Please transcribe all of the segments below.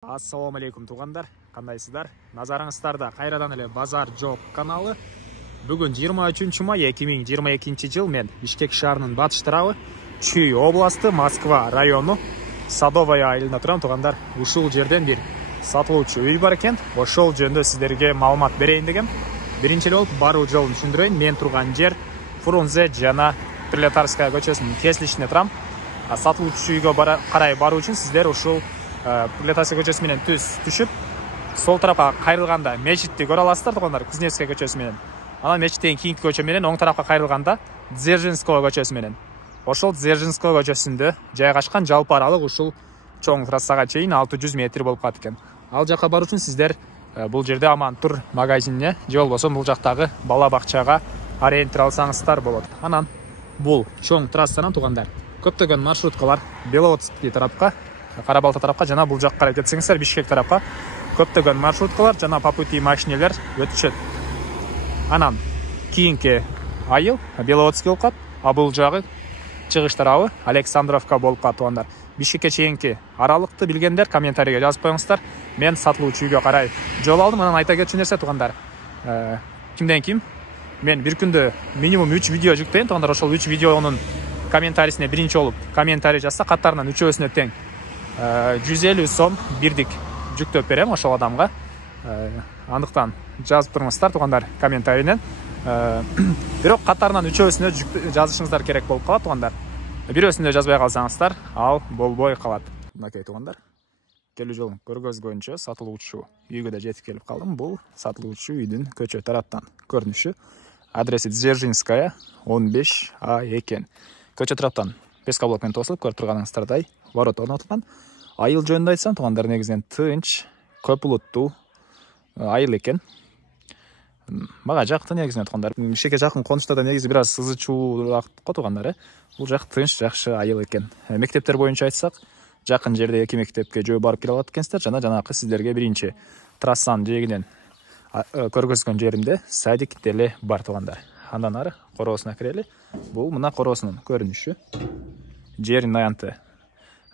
Ассаламу алейкум туғандар, қандайсыздар? Назарыңыздарда қайрадан эле Базар Жоқ каналы. Бүгін 23 май 2022 жыл мен Бишкек шаарынын батыш тарабы Чүй областы Москва району Садовая айылында турам туғандар. Ушул жерден бир сатылуучу үй бар экен. Ошол жөнүндө сиздерге маалымат берейин дегем. Биринчи болуп баруу жолун түшүндүрөйүн. Мен турган жер Фрунзе жана Пролетарская көчөсүнүн кесилишине турам. Сатылуучу үйгө карай баруу үчүн сиздер ушул Пролетарская көчөсү менен түшүп, сол тарапка кайрылганда мечитти көрө аласыздар тугандар, Кузнецкая көчөсү менен. Анан мечиттен кийинки көчө менен оң тарапка кайрылганда Дзержинская көчөсү менен. Ошол Дзержинская көчөсүндө жайгашкан жалпы аралык ушул чоң трассага чейин 600 метр болуп калат экен. Ал жака баруу үчүн сиздер бул жерде Амантур магазинине же болбосо бул жактагы бала бакчага ориентир алсаңыздар болот. Анан бул чоң трассанан тугандар көптөгөн маршруткалар Беловодский тарапка, Карабалта тарапка жана бул жакка карай кетсеңиздер Бишкек тарапка көптөгөн маршруткалар жана по пути машинелер өтүшөт. Анан кийинки айыл Беловодский болуп калат, а бул жагы чыгыш тарабы Александровка болуп калат тугандар. Бишкекке чейинки аралыкты билгендер комментарийге жазып коюңуздар. Мен сатылуучу үйгө карай жол алдым. Анан айта кетчү нерсе тугандар, кимден ким мен бир күндө минимум 3 видео жүктөйм тугандар. Ошол 3 видеонун комментарийсине биринчи болуп комментарий жазса, каттарынан үчөөсүнө тең 150 сом бирдик жүктөп берем ошол адамга. Андыктан жазып туруңуздар тугандар комментарийден. Бирок каттарынан үчөөсүнө жазышыңыздар керек болуп калат тугандар. Бирөөсүндө жазбай калсаңыздар, ал болбой калат. Мынакей тугандар, келүү жолун көргөзгөнчө сатылуучу үйгө да жетип келип калдым. Бул сатылуучу үйдүн көчө тараптан көрүнүшү. Адреси Дзержинская 15А экен. Көчө тараптан пескоблок менен тосулуп көрүп турганыңыздардай ворот орнотулган. Айыл жөнүндө айтсам тугандар, негизинен тынч, көп булуттуу айыл экен. Мага жакты негизинен тугандар. Бишкекке жакын конушта да негизи бир аз ызы чуураак го тугандар. Бул жак тынч, жакшы айыл экен. Мектептер боюнча айтсак, жакын жерде 2 мектепке жөө барып келе алат экенсиздер. Жана жанакы сиздерге биринчи трассанын жээгинен көргөзгөн жеримде садик деле бар тугандар. Андан ары короосуна кирели. Бул мына короосунун көрүнүшү. Жердин аянты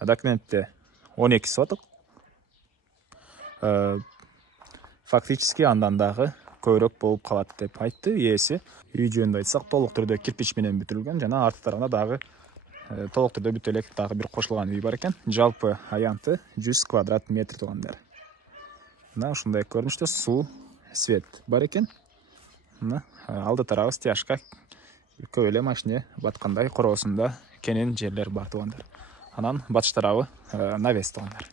документте 12 соток. Фактически андан дагы көбүрөөк болуп калат деп айтты ээси. Үй жөнүндө айтсак, толук түрдө кирпич менен бүтүлгөн жана арты тарабында дагы толук түрдө бүтө элек дагы бир кошулган үй бар экен. Жалпы аянты 100 квадрат метр тугандар. Мына ушундай көрүнүштө суу, свет бар экен. Мына алды тарабы стяжка, көп эле машине баткандай короосунда кенен жерлер бар тугандар. Анан батыш тарабы навес тугандар.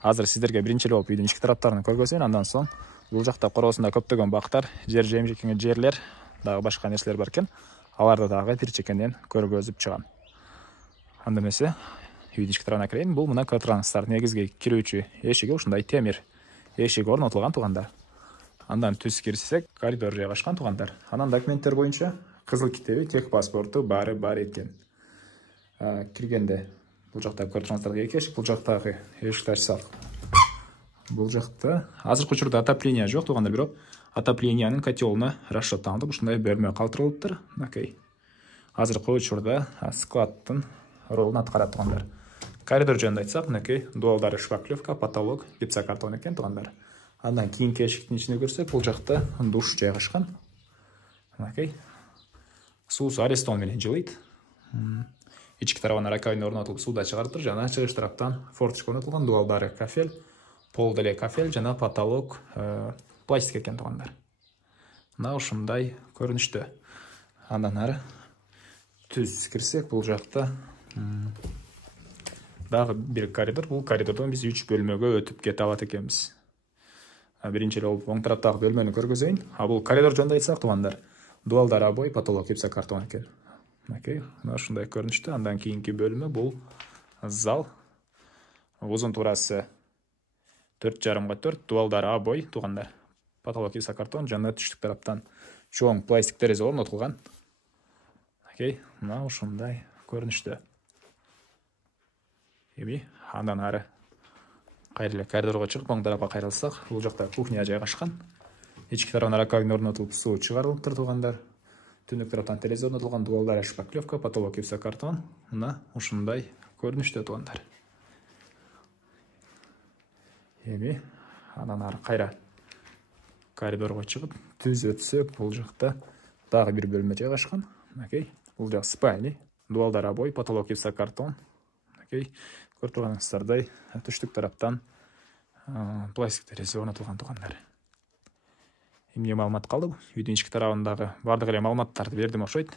Азыр сиздерге биринчи болуп үйдүн ички тараптарын көргөзөйүн. Андан соң бул жакта короосунда көптөгөн бактар, жемчекеңе жерлер, дагы башка нерселер бар экен. Аларды дагы бир чекенден көргөзүп чыгам. Анда эмесе үйдүн ички тарабына кирейин. Бул мына көрүп турганыңыздар негизги кирүүчү эшиги ушундай темир эшик орнотулган тугандар. Андан түз кирсек, коридор жайгашкан тугандар. Анан документтер боюнча кызыл китеби, тех паспорту баары бар экен. Киргенде бул жакта көрүп турганыңыздар эки эшик, бул жактагы эшикти ачсак, бул жакта азыркы учурда отопление жок тугандар, бирок отоплениянын котелуна расчетталып ушундай бөлмө калтырылыптыр. Мынакей азыркы учурда складтын ролун аткарат тугандар. Коридор жөнүндө айтсак, мынакей дуалдары шпаклевка, потолок, гипсокартон экен тугандар. Андан кийинки эшиктин ичине көрсөк, бул жакта душ жайгашкан. Мынакей суусу арестон менен жылыйт. Ички тарабына раковина орнотулуп, суу да чыгарып тур. Жана чыгыш тараптан форточка орнотулган, дуалдары кафель, пол деле кафель жана потолок пластик экен тугандар. Мына ушундай көрүнүштө. Андан ары түз кирсек, бул жакта дагы бир коридор. Бул коридордон биз 3 бөлмөгө өтүп кете алат экенбиз. Биринчи болуп оң тараптагы бөлмөнү көргөзөйүн. Бул коридор жөнүндө айтсак тугандар, дуалдар обой, потолок гипсокартон экен. Мынакей мына ушундай көрүнүштө. Андан кийинки бөлмө бул зал. Узун туурасы 4,5 4, дуалдары обой тугандар. Потолок гипсокартон жана түштүк тараптан чоң пластик терезе орнотулган. Мынакей мына ушундай көрүнүштө. Андан ары кайрыле коридорго чыгып оң тарапка кайрылсак, бул жакта кухня жайгашкан. Ички тарабына раковина орнотулуп, суу чыгарылыптыр тугандар. Түндүк тараптан терезе орнотулган, дуалдары шпаклевка, потолок гипсокартон. Мына ушундай көрүнүштө тугандар. Эми анан ары кайра коридорго чыгып түз өтсөк, бул жакта дагы бир бөлмө жайгашкан. Окей. Бул жак спальня. Дуалдар обой, потолок гипсокартон. Окей. Көрүп турганыңыздардай, түштүк тараптан пластик терезе орнотулган туугандар. Эмне маалымат калды? Үйдүн ички тарабындагы бардык эле маалыматтарды бердим окшойт.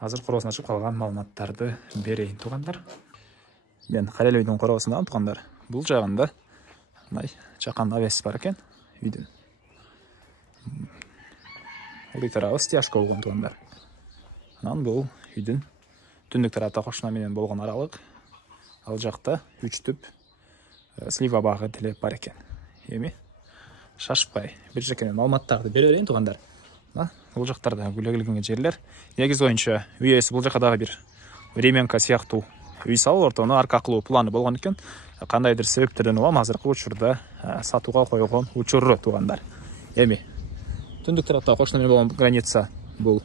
Азыр короосун ачып калган маалыматтарды берейин туугандар. Мен Халел үйдүн короосундамын туугандар. Бул жагында мындай чакан навес бар экен үйдүн. Бул тарабы стяжка болгон туугандар. Анан бул үйдүн түндүк тарапта кошуна менен болгон аралык. Ал жакта 3 түп слива багы деле бар экен. Эми шашпай бир жекенен маалыматтарды бере берейин туугандар. Бул жактарда гүлө келген жерлер. Негиз боюнча үй ээси бул жака дагы бир временка сыяктуу үй салып ортону арка кылуу планы болгон экен. Кандайдыр себептерден улам азыркы учурда сатууга койгон учуру туугандар. Эми түндүк тарапта кошуна менен болгон граница бул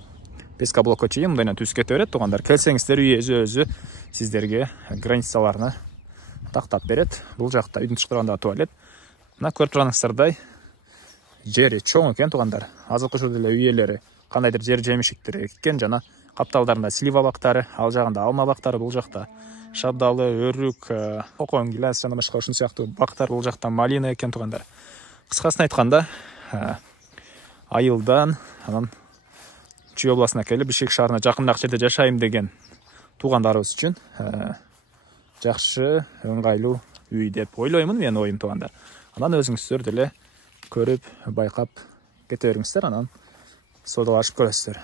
пескоблокко чейин мындайынан түз кете берет туугандар. Келсеңиздер үй өзү сиздерге границаларны тактап берет. Бул жакта үйдүн тышкырындагы туалет. Мына көрүп турганыңыздардай жери чоң экен туугандар. Азыркы учурда эле үй ээлери кандайдыр жер жемишиктер эккен жана капталдарында слива бактары, ал жагында алма бактары, бул жакта шабдалы, өрүк, кокон гиляс жана башка ушун сыяктуу бактар, бул жакта малина экен туугандар. Кыскасын айтканда, айылдан анан Чүй областына келип Бишкек шаарына жакыныраак жерде жашайм деген туугандарыбыз үчүн жакшы, ыңгайлуу үй деп ойлоймун мен оюм туугандар. Анан өзүңүздөр деле көрүп, байкап кете бериңиздер, анан содалашып көрөсүздөр.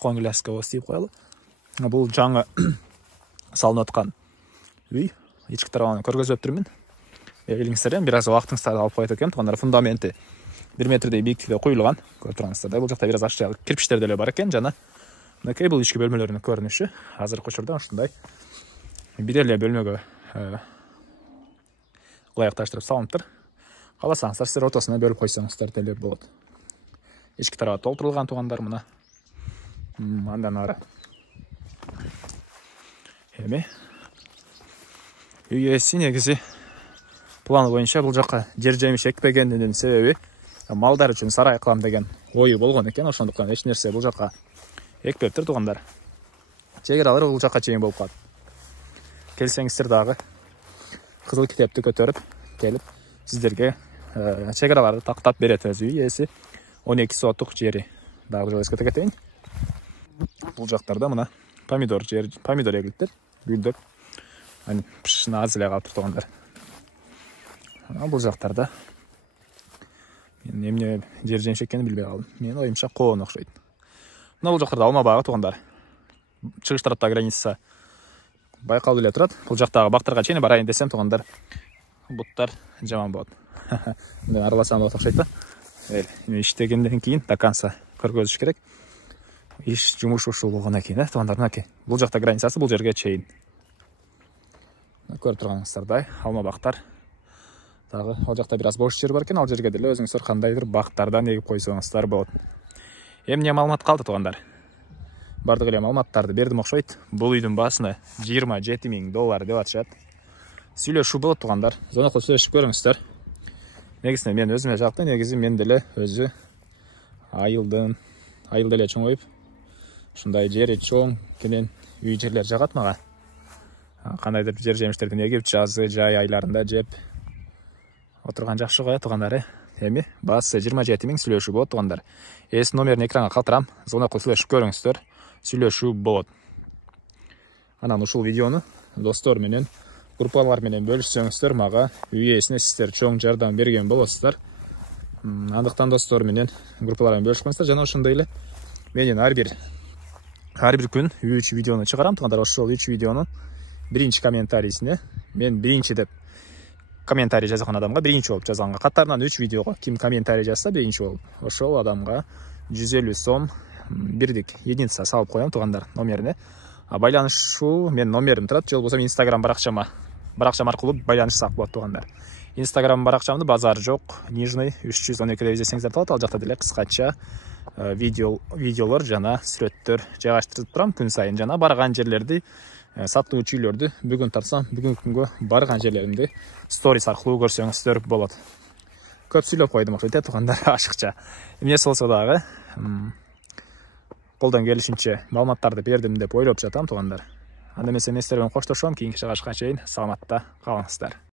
Конгиляска болсо дейп коелу. Бул жаңы салынып аткан үй. Ички тарабын көргөзүп турмун. Билиңиздер, бир аз убактыңыздарды алып коет экен туугандар. Фундаменти 1 метрдей бийиктикте куюлган. Көрүп турганыңыздардай, бул жакта бир аз ашча кирпиштер деле бар экен жана мынакей бул ички бөлмөлөрүнүн көрүнүшү. Азыркы учурда ушундай бир эле бөлмөгө ылайыкташтырып салыныптыр. Кааласаңыздар сиздер ортосуна бөлүп койсоңуздар деле болот. Ички тарабы толтурулган туугандар мына. Андан ары. Эми үй ээси негизи планы боюнча бул жака жер жемиш экпегенинин себеби малдар үчүн сарай кылам деген ою болгон экен. Ошондуктан эч нерсе бул жака экпептир туугандар. Чек аралар бул жака чейин болуп калат. Келсеңиздер дагы кызыл китепти көтөрүп келип сиздерге чек араларды тактап берет өзү үй ээси. 12 сотук жери дагы жол эскерте кетейин. Бул жактарда мына помидор эгилиптир, гүлдөп. Аны пышына аз эле калыптыр туугандар. Бул жактарда мен эмне жер жемиш экенин билбей калдым. Менин оюмча коон окшойт. Мына бул жактарда алма багы туугандар. Чыгыш тарапта граница байкалып эле турат. Бул жактагы бактарга чейин барайын десем туугандар, буттар жаман болот. Мындай араласам болот окшойт да. Иштегенден кийин до конца көргөзүш керек. Иш жумуш ушул болгондон кийин туугандар, мынакей. Бул жакта границасы бул жерге чейин. Көрүп турганыңыздардай алма бактар. Дагы ал жакта бир аз бош жер бар экен, ал жерге деле өзүңүздөр кандайдыр бактардан эгип койсоңуздар болот. Эмне маалымат калды туугандар? Бардык эле маалыматтарды бердим окшойт. Бул үйдүн баасына $27,000 деп атышат. Сүйлөшүү болот туугандар. Зонокол сүйлөшүп көрүңүздөр. Негизинен мен өзүнө жакты, негизи мен деле өзү айылда эле чоңоюп, ушундай жери чоң кенен үй жерлер жагат мага. Кандайдыр жер жемиштердин эгип, жазы, жай айларында жеп отурган жакшы го туугандар. Эми баасы 27,000 сүйлөшүү болот туугандар. Эс номерин экранга калтырам. Зонокол сүйлөшүп көрүңүздөр. Сүйлөшүү болот. Анан ушул видеону достор менен, группалар менен бөлүшсөңүздөр, мага үй ээсине сиздер чоң жардам берген болосуздар. Андыктан достор менен, группалар менен бөлүшүп коюңуздар. Жана ошондой эле менин ар бир күн 3 видеону чыгарам туугандар. Ошол 3 видеонун биринчи комментарийсине мен биринчи деп комментарий жазган адамга, биринчи болуп жазганга, катарынан 3 видеого ким комментарий жазса биринчи болуп, ошол адамга 150 сом бирдик единица салып коем туугандар номерине. Байланышуу мен номерим турат, же болбосо Instagram баракчам аркылуу байланышсак болот туугандар. Instagram баракчамды базар жок, Нижний 312 деп издесеңиздер табылат. Ал жакта деле кыскача видеолор жана сүрөттөр жайгаштырып турам күн сайын, жана барган жерлерди сатылуучу үйлөрдү бүгүн тартсам, бүгүнкү күнгө барган жерлеримди сторис аркылуу көрсөңүздөр болот. Көп сүйлөп койдум окшойт туугандар, ашыкча. Эмнеси болсо дагы колдон келишинче маалыматтарды бердим деп ойлоп жатам туугандар. Анда эмесе мен силер менен коштошом, кийинки чыгышка чейин саламатта калыңыздар.